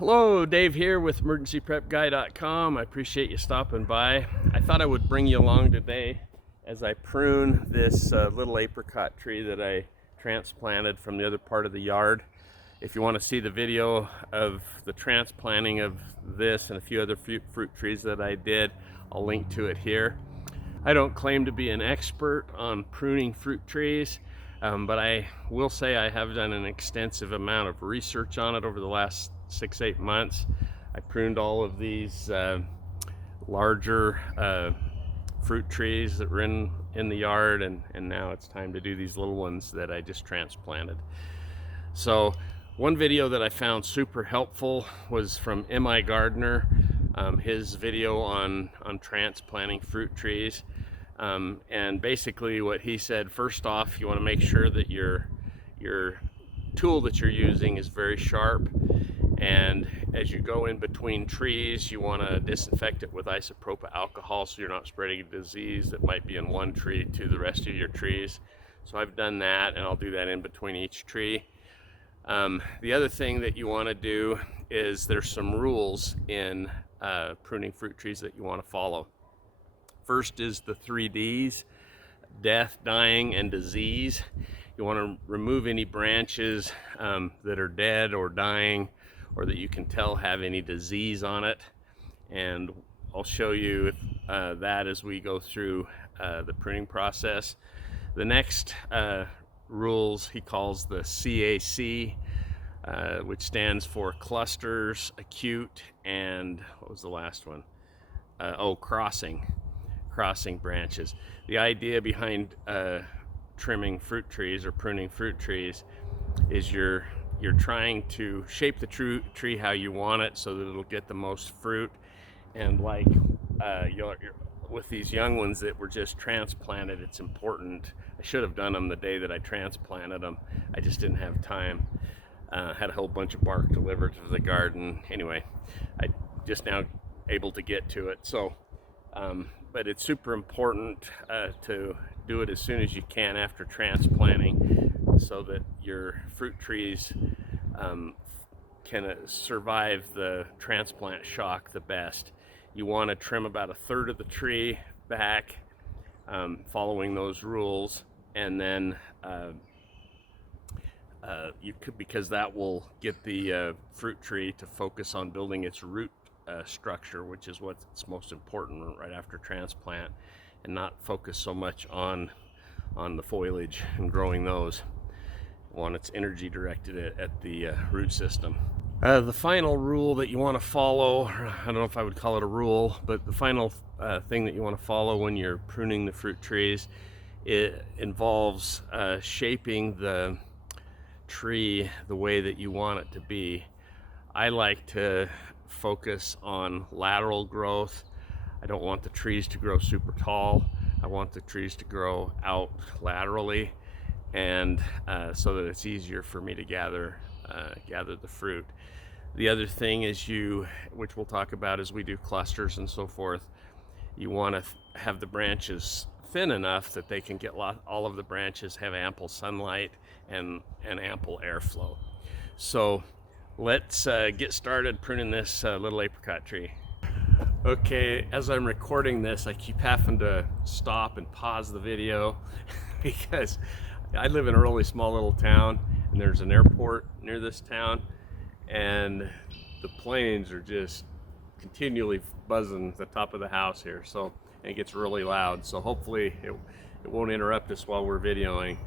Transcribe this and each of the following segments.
Hello, Dave here with emergencyprepguy.com. I appreciate you stopping by. I thought I would bring you along today as I prune this little apricot tree that I transplanted from the other part of the yard. If you want to see the video of the transplanting of this and a few other fruit trees that I did, I'll link to it here. I don't claim to be an expert on pruning fruit trees, but I will say I have done an extensive amount of research on it over the last 6-8 months. I pruned all of these larger fruit trees that were in the yard, and now it's time to do these little ones that I just transplanted. So one video that I found super helpful was from M.I. Gardner, his video on transplanting fruit trees. And basically what he said, first off, you want to make sure that your tool that you're using is very sharp, and as you go in between trees, you want to disinfect it with isopropyl alcohol so you're not spreading a disease that might be in one tree to the rest of your trees. So I've done that, and I'll do that in between each tree. The other thing that you want to do is there's some rules in pruning fruit trees that you want to follow. First is the 3 Ds: death, dying, and disease. You want to remove any branches that are dead or dying, or that you can tell have any disease on it. And I'll show you that as we go through the pruning process. The next rules he calls the CAC, which stands for clusters, acute, and what was the last one? Crossing branches. The idea behind trimming fruit trees or pruning fruit trees is you're trying to shape the tree how you want it so that it'll get the most fruit. And like with these young ones that were just transplanted, it's important. I should have done them the day that I transplanted them. I just didn't have time. Had a whole bunch of bark delivered to the garden. Anyway, I just now able to get to it. So, but it's super important to do it as soon as you can after transplanting, so that your fruit trees can survive the transplant shock the best. You want to trim about 1/3 of the tree back, following those rules, and then because that will get the fruit tree to focus on building its root structure, which is what's most important right after transplant, and not focus so much on the foliage and growing those. Want its energy directed at the root system. The final rule that you want to follow, I don't know if I would call it a rule, but the final thing that you want to follow when you're pruning the fruit trees, it involves shaping the tree the way that you want it to be. I like to focus on lateral growth. I don't want the trees to grow super tall. I want the trees to grow out laterally, and so that it's easier for me to gather the fruit. The other thing is which we'll talk about as we do clusters and so forth, you want to have the branches thin enough that they can get all of the branches have ample sunlight and ample airflow. So let's get started pruning this little apricot tree. Okay, as I'm recording this, I keep having to stop and pause the video because I live in a really small little town, and there's an airport near this town, and the planes are just continually buzzing the top of the house here, so it gets really loud. So hopefully it won't interrupt us while we're videoing.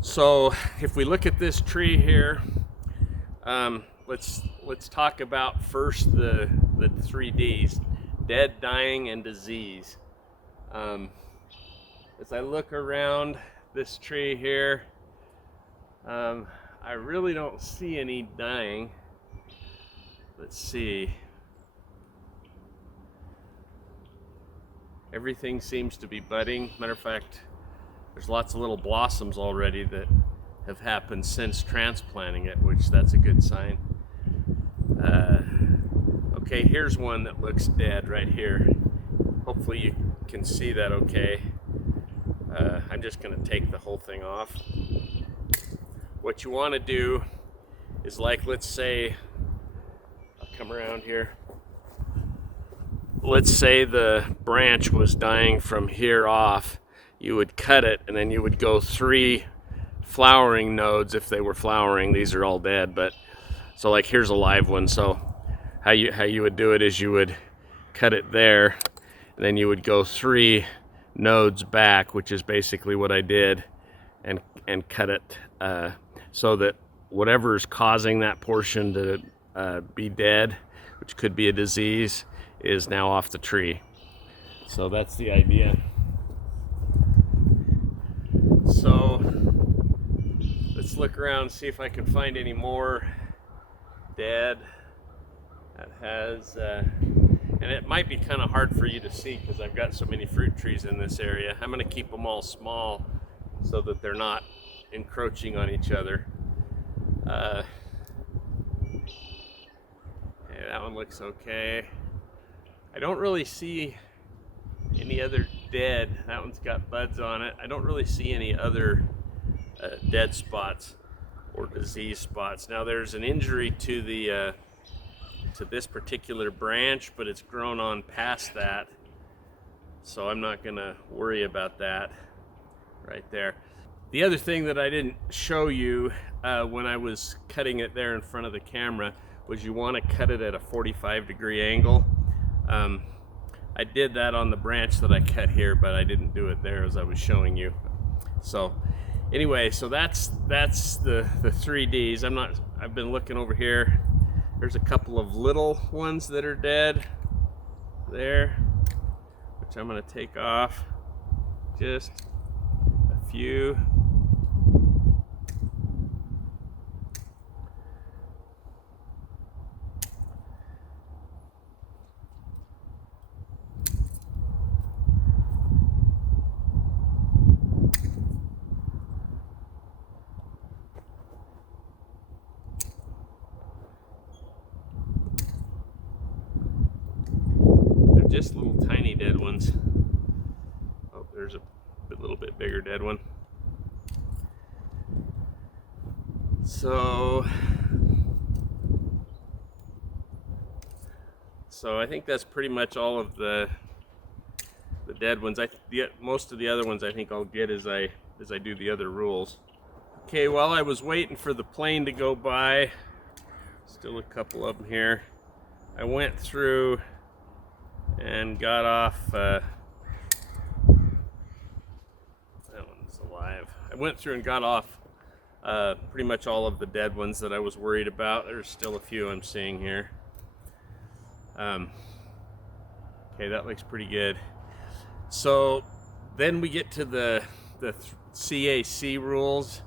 So if we look at this tree here, let's talk about first the 3 Ds: dead, dying, and disease. As I look around this tree here, I really don't see any dying. Let's see. Everything seems to be budding. Matter of fact, there's lots of little blossoms already that have happened since transplanting it, which that's a good sign. Okay, here's one that looks dead right here. Hopefully you can see that okay. I'm just going to take the whole thing off. What you want to do is, like, let's say come around here. Let's say the branch was dying from here off. You would cut it, and then you would go 3 flowering nodes if they were flowering. These are all dead, but so like here's a live one. So how you would do it is you would cut it there, and then you would go 3 nodes back, which is basically what I did, and cut it so that whatever is causing that portion to be dead, which could be a disease, is now off the tree. So that's the idea. So let's look around and see if I can find any more dead that has and it might be kind of hard for you to see because I've got so many fruit trees in this area. I'm going to keep them all small so that they're not encroaching on each other. Okay, that one looks okay. I don't really see any other dead. That one's got buds on it. I don't really see any other dead spots or disease spots. Now there's an injury to the to this particular branch, but it's grown on past that, so I'm not gonna worry about that right there. The other thing that I didn't show you when I was cutting it there in front of the camera was you want to cut it at a 45-degree angle. I did that on the branch that I cut here, but I didn't do it there as I was showing you. So anyway, so that's the 3Ds. I've been looking over here. There's a couple of little ones that are dead there, which I'm going to take off. Just a few. Just little tiny dead ones. Oh, there's a little bit bigger dead one. So I think that's pretty much all of the dead ones. Most of the other ones I think I'll get as I do the other rules. Okay, while I was waiting for the plane to go by, still a couple of them here, I went through and got off, that one's alive. I went through and got off pretty much all of the dead ones that I was worried about. There's still a few I'm seeing here. Okay, that looks pretty good. So then we get to the CAC rules.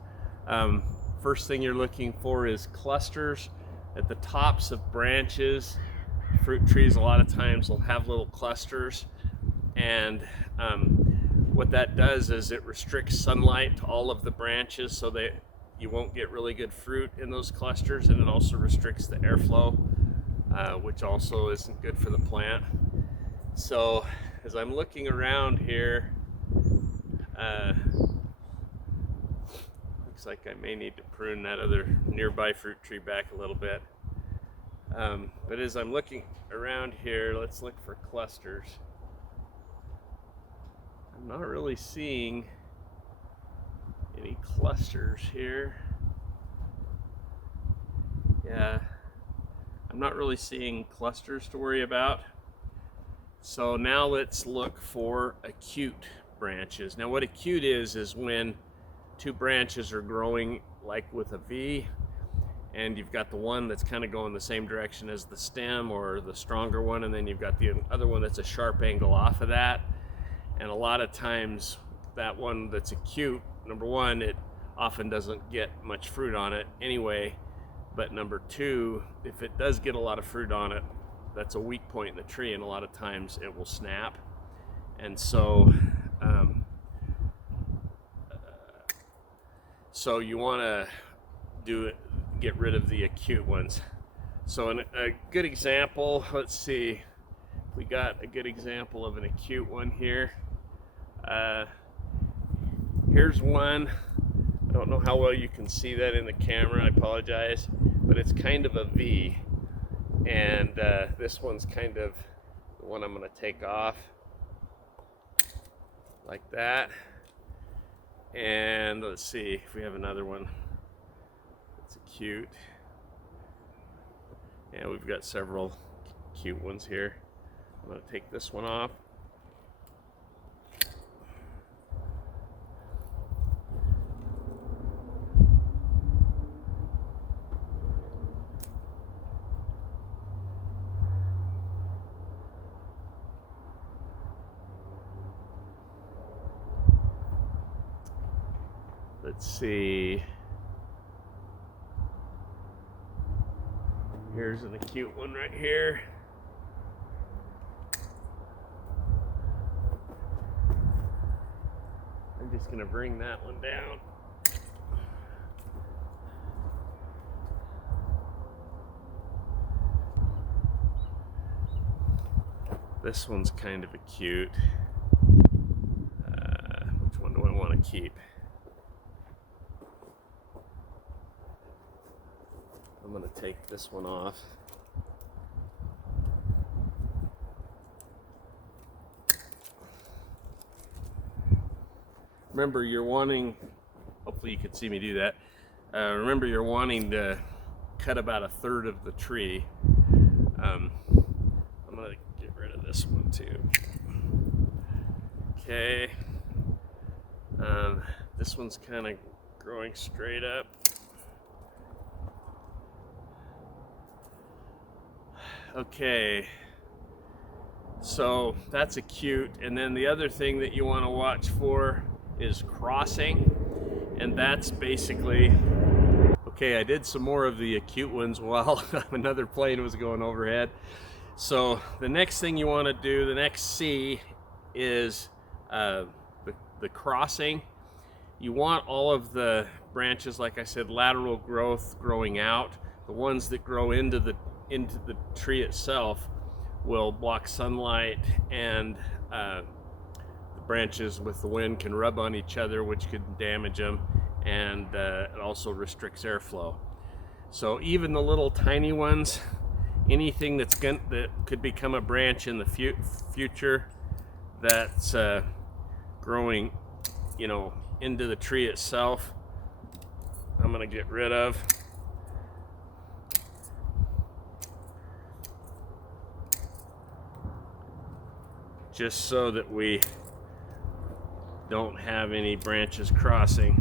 First thing you're looking for is clusters at the tops of branches. Fruit trees a lot of times will have little clusters, and what that does is it restricts sunlight to all of the branches so that you won't get really good fruit in those clusters, and it also restricts the airflow, which also isn't good for the plant. So as I'm looking around here, looks like I may need to prune that other nearby fruit tree back a little bit. But as I'm looking around here, let's look for clusters. I'm not really seeing any clusters here. Yeah, I'm not really seeing clusters to worry about. So now let's look for acute branches. Now what acute is when 2 branches are growing like with a V, and you've got the one that's kind of going the same direction as the stem or the stronger one, and then you've got the other one that's a sharp angle off of that. And a lot of times that one that's acute, number one, it often doesn't get much fruit on it anyway, but number 2, if it does get a lot of fruit on it, that's a weak point in the tree, and a lot of times it will snap. And so so you want to get rid of the acute ones. So a good example, let's see, we got a good example of an acute one here. Here's one. I don't know how well you can see that in the camera, I apologize, but it's kind of a V, and And this one's kind of the one I'm going to take off like that. And let's see if we have another one that's cute. And we've got several cute ones here. I'm going to take this one off. Let's see. Here's an cute one right here. I'm just gonna bring that one down. This one's kind of a cute. Which one do I want to keep? I'm going to take this one off. Remember, you're wanting, hopefully you can see me do that. Remember, you're wanting to cut about 1/3 of the tree. I'm going to get rid of this one too. Okay. This one's kind of growing straight up. Okay, so that's a cute. And then the other thing that you want to watch for is crossing, and that's basically, okay, I did some more of the acute ones while another plane was going overhead. So the next thing you want to do, the next C, is the crossing. You want all of the branches, like I said, lateral growth growing out. The ones that grow into the tree itself will block sunlight, and the branches with the wind can rub on each other, which could damage them, and it also restricts airflow. So even the little tiny ones, anything that could become a branch in the future that's growing, into the tree itself, I'm gonna get rid of. Just so that we don't have any branches crossing.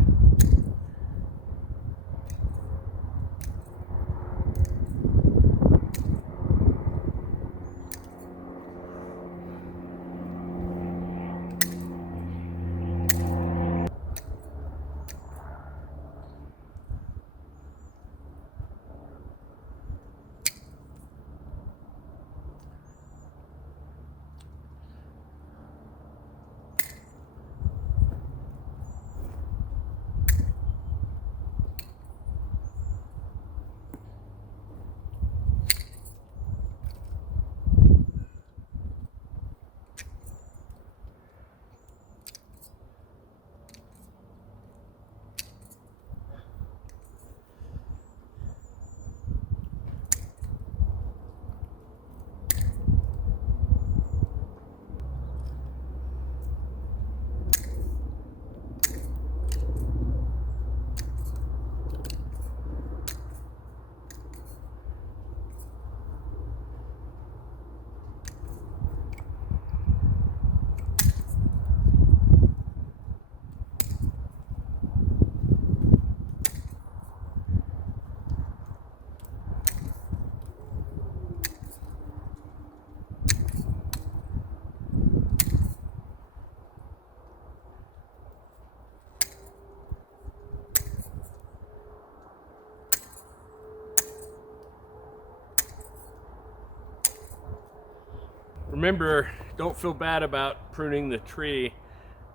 Remember, don't feel bad about pruning the tree.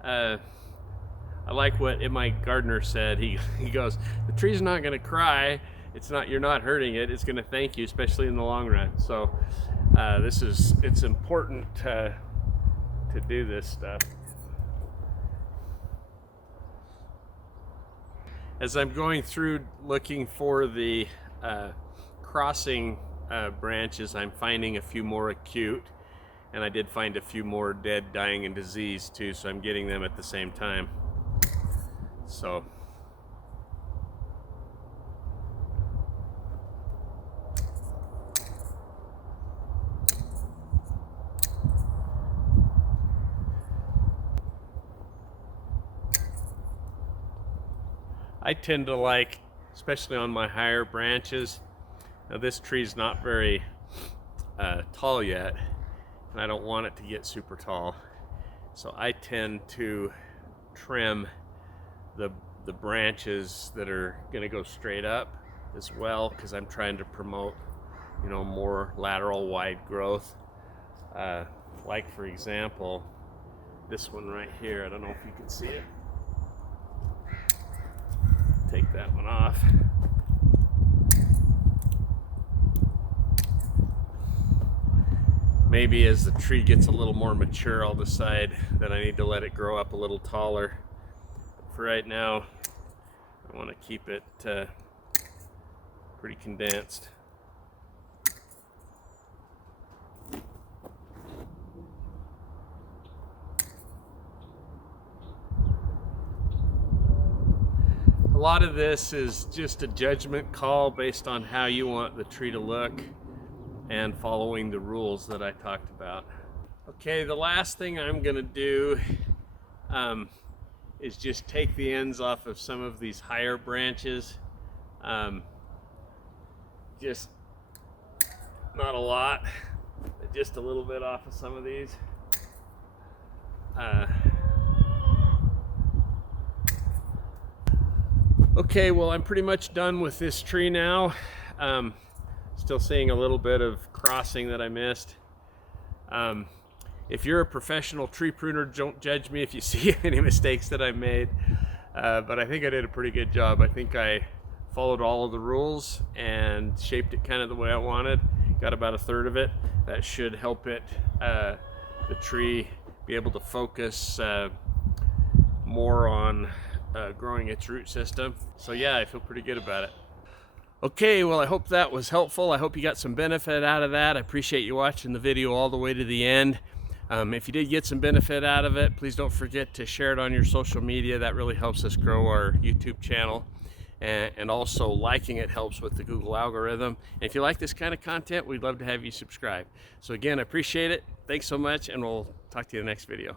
I like what my gardener said. He goes, the tree's not going to cry. You're not hurting it. It's going to thank you, especially in the long run. So it's important to do this stuff. As I'm going through looking for the crossing branches, I'm finding a few more acute, and I did find a few more dead, dying, and diseased too, so I'm getting them at the same time. So I tend to like, especially on my higher branches, now this tree's not very tall yet, and I don't want it to get super tall, so I tend to trim the branches that are going to go straight up as well, because I'm trying to promote, you know, more lateral wide growth. Like for example, this one right here, I don't know if you can see it. Take that one off. Maybe as the tree gets a little more mature, I'll decide that I need to let it grow up a little taller. For right now, I want to keep it pretty condensed. A lot of this is just a judgment call based on how you want the tree to look and following the rules that I talked about. Okay, the last thing I'm gonna do is just take the ends off of some of these higher branches. Just not a lot, just a little bit off of some of these. Okay, well, I'm pretty much done with this tree now. Still seeing a little bit of crossing that I missed. If you're a professional tree pruner, don't judge me if you see any mistakes that I made. But I think I did a pretty good job. I think I followed all of the rules and shaped it kind of the way I wanted. Got about a third of it. That should help it, the tree, be able to focus more on growing its root system. So yeah, I feel pretty good about it. Okay, well, I hope that was helpful. I hope you got some benefit out of that. I appreciate you watching the video all the way to the end. If you did get some benefit out of it, please don't forget to share it on your social media. That really helps us grow our YouTube channel. And also liking it helps with the Google algorithm. And if you like this kind of content, we'd love to have you subscribe. So again, I appreciate it. Thanks so much, and we'll talk to you in the next video.